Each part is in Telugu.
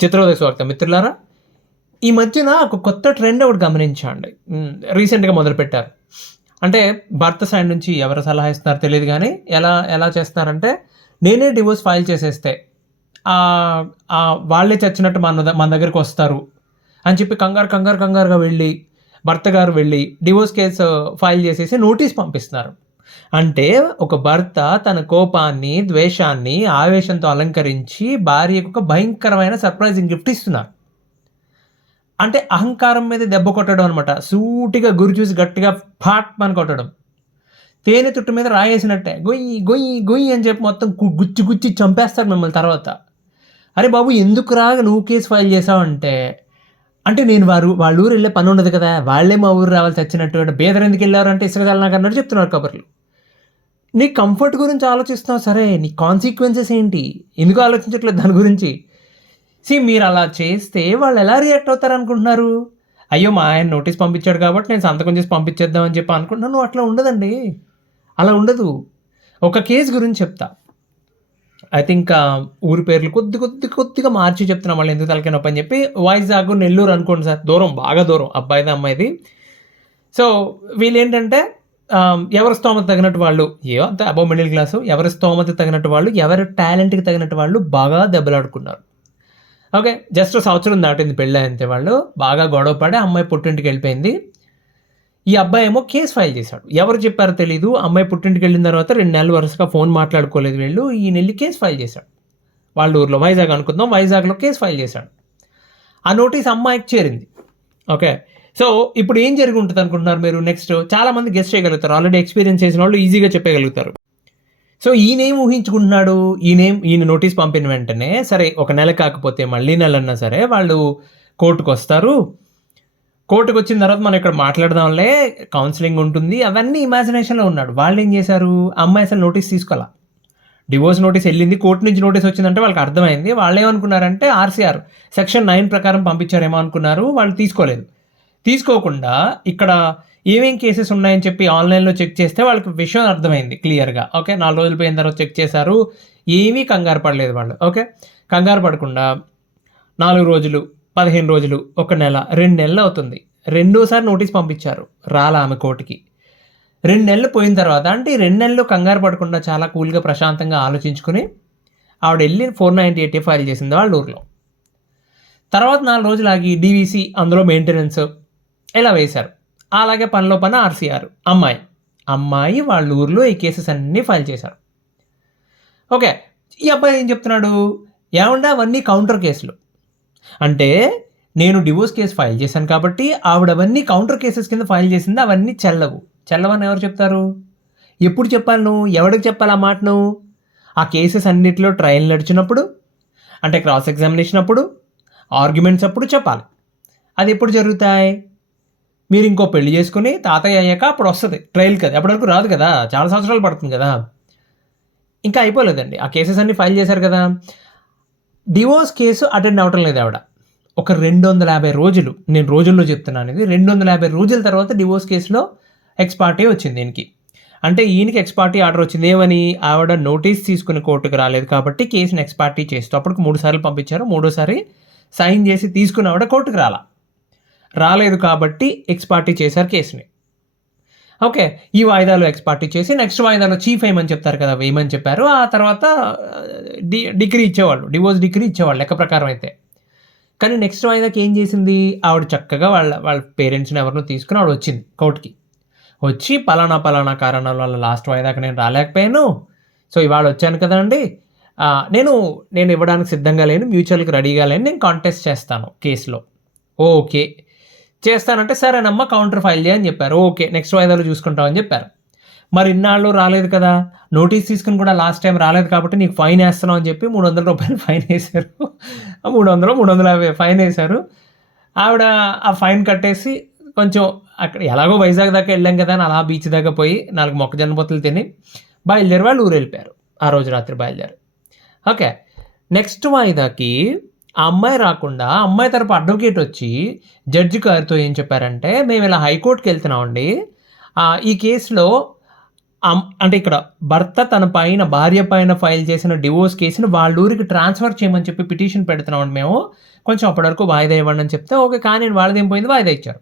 చిత్రోదయ స్వాగతం మిత్రులారా. ఈ మధ్యన ఒక కొత్త ట్రెండ్ ఒకటి గమనించండి. రీసెంట్‌గా మొదలుపెట్టారు. అంటే భర్త సైడ్ నుంచి ఎవరు సలహా ఇస్తున్నారో తెలీదు గానీ, ఎలా ఎలా చేస్తున్నారంటే, నేనే డివోర్స్ ఫైల్ చేసేస్తే వాళ్ళే చచ్చినట్టు మన దగ్గరికొస్తారు అని చెప్పి కంగారుగా వెళ్ళి, భర్త గారు వెళ్ళి డివోర్స్ కేసు ఫైల్ చేసేసి నోటీస్ పంపిస్తున్నారు. అంటే ఒక భర్త తన కోపాన్ని, ద్వేషాన్ని, ఆవేశంతో అలంకరించి భార్యకు ఒక భయంకరమైన సర్ప్రైజింగ్ గిఫ్ట్ ఇస్తున్నారు. అంటే అహంకారం మీద దెబ్బ కొట్టడం అనమాట. సూటిగా గురి చూసి గట్టిగా ఫాట్‌మని కొట్టడం. తేనె తుట్టు మీద రాయేసినట్టే గొయ్యి అని చెప్పి మొత్తం గుచ్చి చంపేస్తాడు మిమ్మల్ని తర్వాత. అరే బాబు! ఎందుకురా నువ్వు కేస్ ఫైల్ చేసావంటే, అంటే నేను వాళ్ళ ఊరు వెళ్ళే పని ఉండదు కదా! వాళ్ళే మా ఊరు రావాలి చచ్చినట్టు. బీదరెందుకెళ్లారు అంటే ఇసుక చల్లనాకన్నట్టు చెప్తున్నారు కబుర్లు. నీ కంఫర్ట్ గురించి ఆలోచిస్తున్నావు సరే, నీ కాన్సిక్వెన్సెస్ ఏంటి? ఎందుకు ఆలోచించట్లేదు దాని గురించి? మీరు అలా చేస్తే వాళ్ళు ఎలా రియాక్ట్ అవుతారనుకుంటున్నారు? అయ్యో! మా ఆయన నోటీస్ పంపించాడు కాబట్టి నేను సంతకం చేసి పంపించేద్దాం అని చెప్పి అనుకుంటున్నాను. నువ్వు అట్లా ఉండదండి. అలా ఉండదు. ఒక కేస్ గురించి చెప్తా. ఐ థింక్ ఊరి పేర్లు కొద్దిగా మార్చి చెప్తున్నా మళ్ళీ ఎందుకు తలకాయ నొప్పి అని చెప్పి. వైజాగ్, నెల్లూరు అనుకోండి సార్. దూరం, బాగా దూరం అబ్బాయిది, అమ్మాయిది. సో వీళ్ళేంటంటే ఎవరి స్తోమత తగినట్టు వాళ్ళు, అంత అబవ్ మిడిల్ క్లాసు, ఎవరి స్తోమత తగినట్టు వాళ్ళు, ఎవరి టాలెంట్‌కి తగినట్టు వాళ్ళు బాగా దెబ్బలాడుకున్నారు. ఓకే. జస్ట్ సంవత్సరం దాటింది పెళ్ళంతే వాళ్ళు. బాగా గొడవ పడి అమ్మాయి పుట్టింటికి వెళ్ళిపోయింది. ఈ అబ్బాయి ఏమో కేస్ ఫైల్ చేశాడు. ఎవరు చెప్పారో తెలీదు. అమ్మాయి పుట్టింటికి వెళ్ళిన తర్వాత 2 నెలలు వరుసగా ఫోన్ మాట్లాడుకోలేదు వీళ్ళు. ఈయనెళ్ళి కేస్ ఫైల్ చేశాడు. వాళ్ళ ఊర్లో వైజాగ్ అనుకుందాం. వైజాగ్‌లో కేస్ ఫైల్ చేశాడు. ఆ నోటీస్ అమ్మాయికి చేరింది. ఓకే. సో ఇప్పుడు ఏం జరిగి ఉంటుంది అనుకుంటున్నారు మీరు? నెక్స్ట్ చాలామంది గెస్ చేయగలుగుతారు. ఆల్రెడీ ఎక్స్‌పీరియన్స్ చేసిన వాళ్ళు ఈజీగా చెప్పగలుగుతారు. సో ఈయనేం ఊహించుకుంటున్నాడు? ఈయన నోటీస్ పంపిన వెంటనే సరే ఒక నెల కాకపోతే మళ్ళీ నెలన్నా సరే వాళ్ళు కోర్టుకొస్తారు. కోర్టుకొచ్చిన తర్వాత మనం ఇక్కడ మాట్లాడదాంలే, కౌన్సిలింగ్ ఉంటుంది, అవన్నీ ఇమాజినేషన్‌లో ఉన్నాడు. వాళ్ళేం చేశారు? అమ్మాయి అసలు నోటీస్ తీసుకోలా. డివోర్స్ నోటీస్ ఎళ్ళింది. కోర్టు నుంచి నోటీస్ వచ్చిందంటే వాళ్ళకి అర్థమైంది. వాళ్ళేమనుకున్నారంటే ఆర్‌సీఆర్ సెక్షన్ 9 ప్రకారం పంపించారేమో అనుకున్నారు. వాళ్ళు తీసుకోలేదు. తీసుకోకుండా ఇక్కడ ఏమేం కేసెస్ ఉన్నాయని చెప్పి ఆన్‌లైన్‌లో చెక్ చేస్తే వాళ్ళకి విషయం అర్థమైంది క్లియర్‌గా. ఓకే. 4 రోజులు పోయిన తర్వాత చెక్ చేశారు. ఏమీ కంగారు పడలేదు వాళ్ళు. ఓకే. కంగారు పడకుండా 4 రోజులు, 15 రోజులు, 1 నెల, 2 నెలలు అవుతుంది. రెండోసారి నోటీస్ పంపించారు. రాలా ఆమె కోర్ట్‌కి. 2 నెలలు పోయిన తర్వాత, అంటే ఈ 2 నెలలు కంగారు పడకుండా చాలా కూల్‌గా ప్రశాంతంగా ఆలోచించుకొని ఆవిడెళ్ళి 498 ఫైల్ చేసింది వాళ్ళ ఊర్లో. తర్వాత 4 రోజులు ఆగి డీవీసీ, అందులో మెయింటెనెన్స్ ఇలా వేశారు. అలాగే పనిలో పని ఆర్‌సీఆర్. అమ్మాయి వాళ్ళ ఊర్లో ఈ కేసెస్ అన్నీ ఫైల్ చేశారు. ఓకే. ఈ అబ్బాయి ఏం చెప్తున్నాడు? ఏవండీ అవన్నీ కౌంటర్ కేసులు. అంటే నేను డివోర్స్ కేస్ ఫైల్ చేశాను కాబట్టి ఆవిడ అవన్నీ కౌంటర్ కేసెస్ కింద ఫైల్ చేసింది. అవన్నీ చెల్లవు. చెల్లవని ఎవరు చెప్తారు? ఎప్పుడు చెప్పాలి నువ్వు? ఎవడికి చెప్పాలి ఆ మాట నువ్వు? ఆ కేసెస్ అన్నిటిలో ట్రయల్ నడిచినప్పుడు, అంటే క్రాస్ ఎగ్జామినేషన్ అప్పుడు, ఆర్గ్యుమెంట్స్ అప్పుడు చెప్పాలి. అది ఎప్పుడు జరుగుతాయి? మీరు ఇంకో పెళ్లి చేసుకుని తాతయ్య అయ్యాక అప్పుడు వస్తుంది ట్రయల్‌కి. అది అప్పటి వరకు రాదు కదా! చాలా సంవత్సరాలు పడుతుంది కదా! ఇంకా అయిపోలేదండి. ఆ కేసెస్ అన్నీ ఫైల్ చేశారు కదా! డివోర్స్ కేసు అటెండ్ అవ్వటం లేదు ఆవిడ. ఒక 250 రోజులు, నేను రోజుల్లో చెప్తున్నాను ఇది. 250 రోజుల తర్వాత డివోర్స్ కేసులో ఎక్స్ పార్టీ వచ్చింది దీనికి. అంటే ఈయనకి ఎక్స్ పార్టీ ఆర్డర్ వచ్చింది. ఏమని? ఆవిడ నోటీస్ తీసుకుని కోర్టుకి రాలేదు కాబట్టి కేసుని ఎక్స్ పార్టీ చేస్తూ అప్పటికి 3 సార్లు పంపించారు. మూడోసారి సైన్ చేసి తీసుకున్న ఆవిడ కోర్టుకి రాలేదు కాబట్టి ఎక్స్ పార్టీ చేశారు కేసుని. ఓకే. ఈ వాయిదాలో ఎక్స్ పార్టీ చేసి నెక్స్ట్ వాయిదాలో చీఫ్ వేయమని చెప్తారు కదా! వేయమని చెప్పారు. ఆ తర్వాత డిగ్రీ ఇచ్చేవాళ్ళు. డివోర్స్ డిగ్రీ ఇచ్చేవాళ్ళు లెక్క ప్రకారం అయితే. కానీ నెక్స్ట్ వాయిదాకి ఏం చేసింది? ఆవిడ చక్కగా వాళ్ళ పేరెంట్స్‌ని ఎవరినో తీసుకొని ఆవిడ వచ్చింది కోర్ట్‌కి. వచ్చి పలానా కారణాల వల్ల లాస్ట్ వాయిదాకి నేను రాలేకపోయాను. సో ఇవాళ వచ్చాను కదండీ! నేను ఇవ్వడానికి సిద్ధంగా లేను. మ్యూచువల్‌కి రెడీగా లేను. నేను కాంటెస్ట్ చేస్తాను కేస్‌లో. ఓకే. చేస్తానంటే సరేనమ్మా కౌంటర్ ఫైల్ చేయని చెప్పారు. ఓకే. నెక్స్ట్ వాయిదాలో చూసుకుంటామని చెప్పారు. మరి ఇన్నాళ్ళు రాలేదు కదా! నోటీస్ తీసుకొని కూడా లాస్ట్ టైం రాలేదు కాబట్టి నీకు ఫైన్ ఏస్తున్నాం అని చెప్పి రూ. 300 ఫైన్ ఏశారు. 300, 350 ఫైన్ ఏశారు. ఆవిడ ఆ ఫైన్ కట్టేసి కొంచెం అక్కడ ఎలాగో వైజాగ్ దాకా వెళ్ళాం కదా అని అలా బీచ్ దాకా పోయి 4 మొక్కజొన్న పొత్తులు తిని బయలుదేరి వాళ్ళు ఊరెళ్ళిపోయారు. ఆ రోజు రాత్రి బయలుదేరి. ఓకే. నెక్స్ట్ వాయిదాకి ఆ అమ్మాయి రాకుండా అమ్మాయి తరపు అడ్వకేట్ వచ్చి జడ్జి గారితో ఏం చెప్పారంటే, మేము ఇలా హైకోర్టుకి వెళ్తున్నామండి. ఈ కేసులో అంటే ఇక్కడ భర్త తన పైన భార్య పైన ఫైల్ చేసిన డివోర్స్ కేసుని వాళ్ళ ఊరికి ట్రాన్స్ఫర్ చేయమని చెప్పి పిటిషన్ పెడుతున్నామండి మేము, కొంచెం అప్పటి వరకు వాయిదా ఇవ్వండి అని చెప్తే ఓకే కానీ వాళ్ళది ఏం పోయింది, వాయిదా ఇచ్చారు.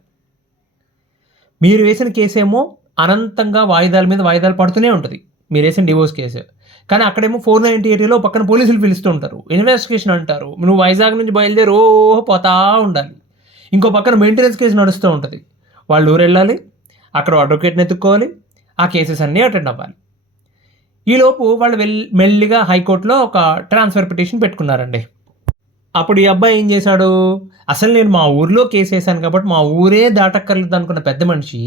మీరు వేసిన కేసేమో అనంతంగా వాయిదాల మీద వాయిదాలు పడుతూనే ఉంటుంది మీరు వేసిన డివోర్స్ కేసు. కానీ అక్కడేమో 498లో పక్కన పోలీసులు పిలుస్తూ ఉంటారు, ఇన్వెస్టిగేషన్ అంటారు, నువ్వు వైజాగ్ నుంచి బయలుదేరి పోతా ఉండాలి. ఇంకో పక్కన మెయింటెనెన్స్ కేసు నడుస్తూ ఉంటుంది, వాళ్ళు ఊరు వెళ్ళాలి, అక్కడ అడ్వకేట్ని ఎత్తుక్కోవాలి, ఆ కేసెస్ అన్నీ అటెండ్ అవ్వాలి. ఈలోపు వాళ్ళు మెల్లిగా హైకోర్టులో ఒక ట్రాన్స్ఫర్ పిటిషన్ పెట్టుకున్నారండి. అప్పుడు ఈ అబ్బాయి ఏం చేశాడు, అసలు నేను మా ఊర్లో కేసు వేసాను కాబట్టి మా ఊరే దాటక్కర్లేదు అనుకున్న పెద్ద మనిషి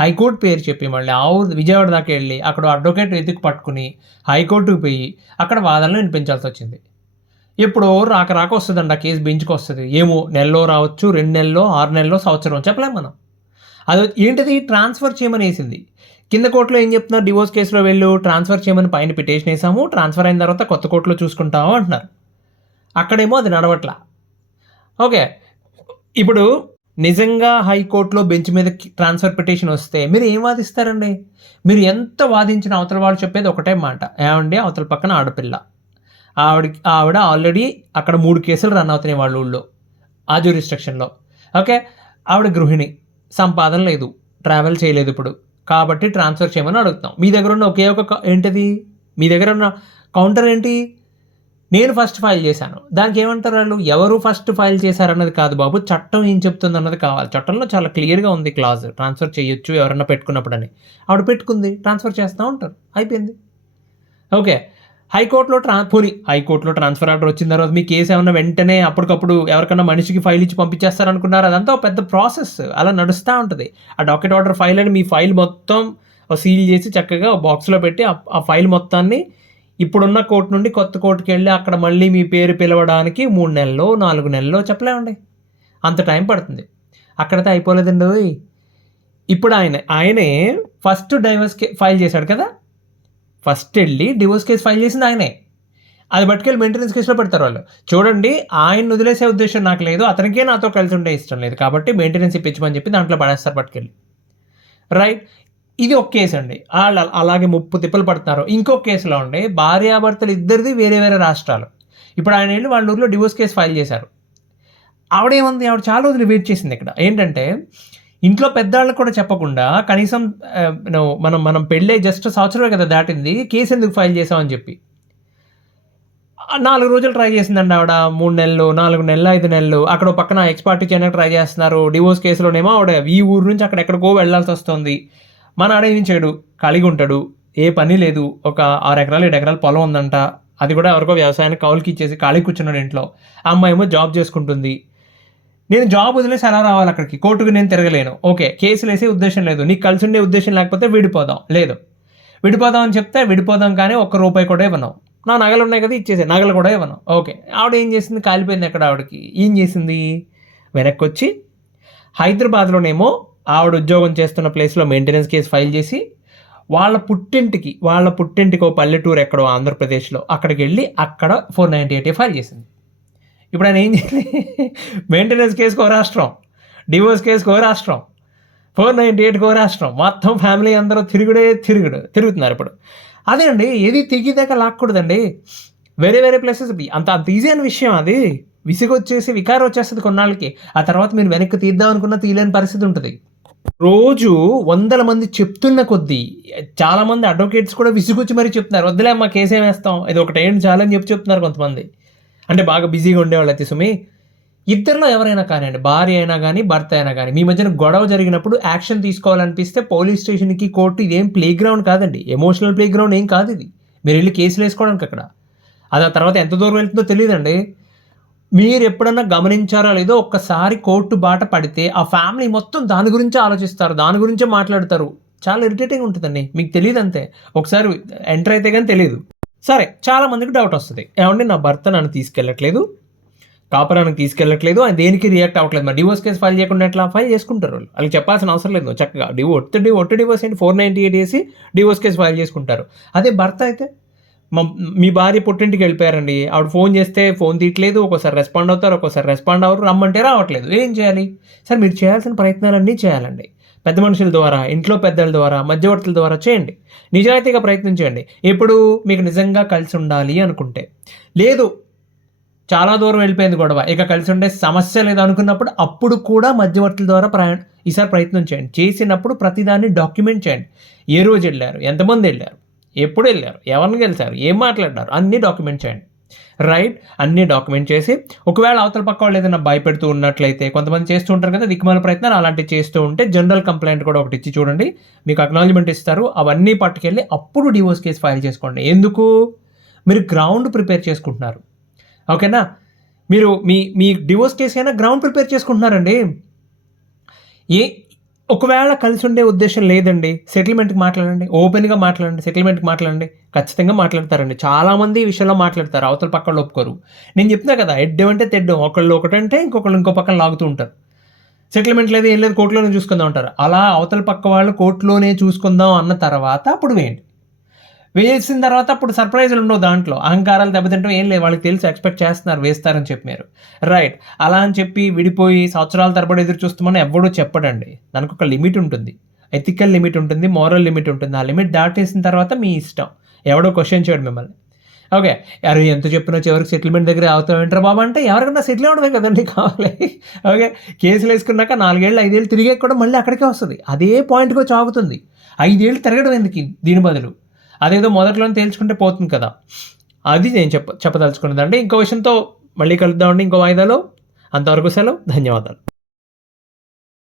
హైకోర్టు పేరు చెప్పి మళ్ళీ ఆ ఊరు విజయవాడ దాకా వెళ్ళి అక్కడ అడ్వకేట్ వెతికి పట్టుకుని హైకోర్టుకు పోయి అక్కడ వాదనలు వినిపించాల్సి వచ్చింది. ఎప్పుడో రాక వస్తుందండి ఆ కేసు బెంచ్కి వస్తుంది, ఏమో నెలలో రావచ్చు, 2 నెలల్లో, 6 నెలల్లో, సంవత్సరం చెప్పలేం మనం. అది ఏంటిది, ట్రాన్స్ఫర్ చేయమని వేసింది. కింద కోర్టులో ఏం చెప్తున్నారు, డివోర్స్ కేసులో వెళ్ళు ట్రాన్స్ఫర్ చేయమని పైన పిటిషన్ వేసాము, ట్రాన్స్ఫర్ అయిన తర్వాత కొత్త కోర్టులో చూసుకుంటాము అంటున్నారు. అక్కడేమో అది నడవట్లా. ఓకే, ఇప్పుడు నిజంగా హైకోర్టులో బెంచ్ మీద ట్రాన్స్ఫర్ పిటిషన్ వస్తే మీరు ఏం వాదిస్తారండి? మీరు ఎంత వాదించిన అవతల వాళ్ళు చెప్పేది ఒకటే మాట, ఏమండి అవతల పక్కన ఆడపిల్ల, ఆవిడ ఆల్రెడీ అక్కడ 3 కేసులు రన్ అవుతున్నాయి వాళ్ళ ఊళ్ళో ఆ జ్యూరిస్డిక్షన్లో. ఓకే, ఆవిడ గృహిణి, సంపాదన లేదు, ట్రావెల్ చేయలేదు ఇప్పుడు, కాబట్టి ట్రాన్స్ఫర్ చేయమని అడుగుతాం. మీ దగ్గర ఉన్న ఒకే ఒక ఏంటిది, మీ దగ్గర ఉన్న కౌంటర్ ఏంటి, నేను ఫస్ట్ ఫైల్ చేశాను. దానికి ఏమంటారు వాళ్ళు, ఎవరు ఫస్ట్ ఫైల్ చేశారన్నది కాదు బాబు, చట్టం ఏం చెప్తుంది అన్నది కావాలి. చట్టంలో చాలా క్లియర్గా ఉంది క్లాజ్, ట్రాన్స్ఫర్ చేయొచ్చు ఎవరన్నా పెట్టుకున్నప్పుడు అని. ఆవిడ పెట్టుకుంది, ట్రాన్స్ఫర్ చేస్తూ ఉంటారు, అయిపోయింది. ఓకే, హైకోర్టులో హైకోర్టులో ట్రాన్స్ఫర్ ఆర్డర్ వచ్చిన తర్వాత మీ కేసు ఏమన్నా వెంటనే అప్పటికప్పుడు ఎవరికన్నా మనిషికి ఫైల్ ఇచ్చి పంపించేస్తారనుకున్నారు, అదంతా ఒక పెద్ద ప్రాసెస్, అలా నడుస్తూ ఉంటుంది. ఆ డాక్యుమెంట్ ఆర్డర్ ఫైల్ అని మీ ఫైల్ మొత్తం సీల్ చేసి చక్కగా బాక్స్లో పెట్టి ఆ ఫైల్ మొత్తాన్ని ఇప్పుడున్న కోర్టు నుండి కొత్త కోర్టుకి వెళ్ళి అక్కడ మళ్ళీ మీ పేరు పిలవడానికి 3 నెలల్లో 4 నెలల్లో చెప్పలేమండి, అంత టైం పడుతుంది. అక్కడితో అయిపోలేదండి. ఇప్పుడు ఆయనే ఫస్ట్ డైవర్స్ ఫైల్ చేశాడు కదా, ఫస్ట్ వెళ్ళి డివోర్స్ కేసు ఫైల్ చేసింది ఆయనే. అది పట్టుకెళ్ళి మెయింటెనెన్స్ కేసులో పెడతారు వాళ్ళు. చూడండి, ఆయన వదిలేసే ఉద్దేశం నాకు లేదు, అతనికే నాతో కలిసి ఉండే ఇష్టం లేదు, కాబట్టి మెయింటెనెన్స్ ఇప్పించమని చెప్పి దాంట్లో పడేస్తారు పట్టుకెళ్ళి. రైట్, ఇది ఒక కేసు అండి. వాళ్ళు అలాగే 30 తిప్పలు పడుతున్నారు. ఇంకొక కేసులో ఉండి భార్యాభర్తలు ఇద్దరిది వేరే వేరే రాష్ట్రాలు. ఇప్పుడు ఆయన వెళ్ళి వాళ్ళ ఊరిలో డివోర్స్ కేసు ఫైల్ చేశారు. ఆవిడ చాలా రోజులు వెయిట్ చేసింది. ఇక్కడ ఏంటంటే ఇంట్లో పెద్దవాళ్ళకి కూడా చెప్పకుండా కనీసం మనం పెళ్ళే జస్ట్ సంవత్సరమే కదా దాటింది, కేసు ఎందుకు ఫైల్ చేసామని చెప్పి 4 రోజులు ట్రై చేసిందండి ఆవిడ. 3 నెలలు, 4 నెలలు, 5 నెలలు. అక్కడ పక్కన ఎక్స్పార్టీ చేయడానికి ట్రై చేస్తున్నారు. డివోర్స్ కేసులోనేమో ఆవిడ ఈ ఊరు నుంచి అక్కడెక్కడికో వెళ్ళాల్సి వస్తుంది. మన ఆడేం చేయడు, ఖాళీగా ఉంటాడు, ఏ పని లేదు, ఒక 6 ఎకరాలు 7 ఎకరాలు పొలం ఉందంట, అది కూడా ఎవరికో వ్యవసాయానికి కౌలుకి ఇచ్చేసి ఖాళీ కూర్చున్నాడు ఇంట్లో. ఆ అమ్మాయి ఏమో జాబ్ చేసుకుంటుంది. నేను జాబ్ వదిలేసి ఎలా రావాలి అక్కడికి, కోర్టుకు నేను తిరగలేను. ఓకే, కేసులు వేసే ఉద్దేశం లేదు, నీకు కలిసి ఉండే ఉద్దేశం లేకపోతే విడిపోదాం. లేదు, విడిపోదాం అని చెప్తే విడిపోదాం, కానీ ₹1 కూడా ఇవ్వను, నా నగలు ఉన్నాయి కదా ఇచ్చేసే, నగలు కూడా ఇవ్వను. ఓకే, ఆవిడ ఏం చేసింది, కాలిపోయింది. అక్కడ ఆవిడకి ఏం చేసింది, వెనక్కి వచ్చి హైదరాబాద్లోనేమో ఆవిడ ఉద్యోగం చేస్తున్న ప్లేస్లో మెయింటెనెన్స్ కేసు ఫైల్ చేసి వాళ్ళ పుట్టింటికి ఓ పల్లెటూరు ఎక్కడో ఆంధ్రప్రదేశ్లో అక్కడికి వెళ్ళి అక్కడ 498 ఫైల్ చేసింది. ఇప్పుడు ఆయన ఏం చేయాలి, మెయింటెనెన్స్ కేసుకు ఓ రాష్ట్రం, డివోర్స్ కేసుకు ఓ రాష్ట్రం, 498 ఓ రాష్ట్రం, మొత్తం ఫ్యామిలీ అందరూ తిరుగుతున్నారు ఇప్పుడు. అదే అండి, ఏది తిరిగిదాకా లాక్కూడదండి. వేరే వేరే ప్లేసెస్ అంత ఈజీ అయిన విషయం అది. విసిగొచ్చేసి వికారం వచ్చేస్తుంది కొన్నాళ్ళకి. ఆ తర్వాత మీరు వెనక్కి తీద్దాం అనుకున్నా తీయలేని పరిస్థితి ఉంటుంది. రోజు 100 మంది చెప్తున్న కొద్దీ చాలామంది అడ్వకేట్స్ కూడా విసిగొచ్చి మరీ చెప్తున్నారు, వద్దులే అమ్మా కేసు వేస్తాం, ఇది ఒకటేంటి చాలా అని చెప్తున్నారు కొంతమంది. అంటే బాగా బిజీగా ఉండేవాళ్ళు అయితే సుమి. ఇద్దరిలో ఎవరైనా కానివ్వండి, భార్య అయినా కానీ భర్త అయినా కానీ, మీ మధ్యన గొడవ జరిగినప్పుడు యాక్షన్ తీసుకోవాలనిపిస్తే పోలీస్ స్టేషన్కి, కోర్టు ఇదేం ప్లే గ్రౌండ్ కాదండి, ఎమోషనల్ ప్లే గ్రౌండ్ ఏం కాదు ఇది. మీరు వెళ్ళి కేసులు వేసుకోవడానికి అక్కడ. అది ఆ తర్వాత ఎంత దూరం వెళ్తుందో తెలియదండి. మీరు ఎప్పుడన్నా గమనించారో లేదో, ఒక్కసారి కోర్టు బాట పడితే ఆ ఫ్యామిలీ మొత్తం దాని గురించే ఆలోచిస్తారు, దాని గురించే మాట్లాడతారు. చాలా ఇరిటేటింగ్ ఉంటుందండి, మీకు తెలియదు అంతే, ఒకసారి ఎంటర్ అయితే కానీ తెలియదు. సరే, చాలామందికి డౌట్ వస్తుంది, ఏమండి నా భర్త నన్ను తీసుకెళ్ళట్లేదు, కాపురానికి తీసుకెళ్ళట్లేదు, ఆయన దేనికి రియాక్ట్ అవ్వట్లేదు, మరి డివోర్స్ కేసు ఫైల్ చేయకుండా ఎట్లా ఫైల్ చేసుకుంటారు వాళ్ళు, వాళ్ళకి చెప్పాల్సిన అవసరం లేదు, చక్కగా ఒట్టి డివోర్స్ ఏంటి 498 వేసి డివోర్స్ కేసు ఫైల్ చేసుకుంటారు. అదే భర్త అయితే, మీ భార్య పుట్టింటికి వెళ్ళిపోయారండి, ఆవిడ ఫోన్ చేస్తే ఫోన్ తీయట్లేదు, ఒక్కోసారి రెస్పాండ్ అవుతారు, ఒక్కోసారి రెస్పాండ్ అవ్వరు, రమ్మంటే రావట్లేదు, ఏం చేయాలి? సరే, మీరు చేయాల్సిన ప్రయత్నాలన్నీ చేయాలండి. పెద్ద మనుషుల ద్వారా, ఇంట్లో పెద్దల ద్వారా, మధ్యవర్తుల ద్వారా చేయండి. నిజాయితీగా ప్రయత్నించండి. ఇప్పుడు మీకు నిజంగా కలిసి ఉండాలి అనుకుంటే. లేదు, చాలా దూరం వెళ్ళిపోయింది గొడవ, ఇక కలిసి ఉండే సమస్య లేదు అనుకున్నప్పుడు అప్పుడు కూడా మధ్యవర్తుల ద్వారా ఈసారి ప్రయత్నం చేయండి. చేసినప్పుడు ప్రతిదాన్ని డాక్యుమెంట్ చేయండి. ఏ రోజు వెళ్ళారు, ఎంతమంది వెళ్ళారు, ఎప్పుడు వెళ్ళారు, ఎవరిని కలిసారు, ఏం మాట్లాడారు, అన్నీ డాక్యుమెంట్ చేయండి. రైట్, అన్నీ డాక్యుమెంట్ చేసి ఒకవేళ అవతల పక్క వాళ్ళు ఏదైనా భయపెడుతూ ఉన్నట్లయితే, కొంతమంది చేస్తూ ఉంటారు కదా దిక్కుమాల ప్రయత్నాలు, అలాంటివి చేస్తూ ఉంటే జనరల్ కంప్లైంట్ కూడా ఒకటి ఇచ్చి చూడండి, మీకు అక్నాలజ్మెంట్ ఇస్తారు. అవన్నీ పట్టుకెళ్ళి అప్పుడు డివోర్స్ కేసు ఫైల్ చేసుకోండి. ఎందుకు? మీరు గ్రౌండ్ ప్రిపేర్ చేసుకుంటున్నారు. ఓకేనా? మీరు మీ డివోర్స్ కేసు అయినా గ్రౌండ్ ప్రిపేర్ చేసుకుంటున్నారండి. ఒకవేళ కలిసి ఉండే ఉద్దేశం లేదండి, సెటిల్మెంట్కి మాట్లాడండి, ఓపెన్గా మాట్లాడండి, సెటిల్మెంట్కి మాట్లాడండి, ఖచ్చితంగా మాట్లాడతారండి. చాలామంది ఈ విషయంలో మాట్లాడతారు, అవతల పక్కన ఒప్పుకోరు. నేను చెప్తున్నా కదా, ఎడ్డం అంటే తెడ్డం, ఒకళ్ళు ఒకటంటే ఇంకొకళ్ళు ఇంకో పక్కన లాగుతూ ఉంటారు. సెటిల్మెంట్ లేదు, ఏం లేదు, కోర్టులోనే చూసుకుందాం అంటారు. అలా అవతల పక్క వాళ్ళు కోర్టులోనే చూసుకుందాం అన్న తర్వాత అప్పుడు వేయండి. వేసిన తర్వాత అప్పుడు సర్ప్రైజులు ఉండవు, దాంట్లో అహంకారాలు దెబ్బతింటాం ఏం లేదు, వాళ్ళకి తెలుసు, ఎక్స్పెక్ట్ చేస్తున్నారు వేస్తారని చెప్పి మీరు. రైట్, అలా అని చెప్పి విడిపోయి సంవత్సరాల తరబడి ఎదురు చూస్తామని ఎవడూ చెప్పడండి. దానికి ఒక లిమిట్ ఉంటుంది, ఎథికల్ లిమిట్ ఉంటుంది, మోరల్ లిమిట్ ఉంటుంది. ఆ లిమిట్ దాటేసిన తర్వాత మీ ఇష్టం, ఎవడో క్వశ్చన్ చేయడు మిమ్మల్ని. ఓకే, అరే ఎంత చెప్పినా చివరికి సెటిల్మెంట్ దగ్గర అవుతావు ఏంటారు బాబా అంటే ఎవరికైనా సెటిల్ అవ్వడమే కదండి కావాలి. ఓకే, కేసులు వేసుకున్నాక 4 ఏళ్ళు 5 ఏళ్ళు తిరిగే కూడా మళ్ళీ అక్కడికే వస్తుంది, అదే పాయింట్కి వచ్చి ఆగుతుంది. 5 ఏళ్ళు తిరగడం ఎందుకు దీని బదులు? అదేదో మొదట్లోనే తేల్చుకుంటే పోతుంది కదా. అది నేను చెప్పదలుచుకున్నదండి. ఇంకో విషయంతో మళ్ళీ కలుద్దామండి ఇంకో వాయిదాలో. అంతవరకు సెలవు, ధన్యవాదాలు.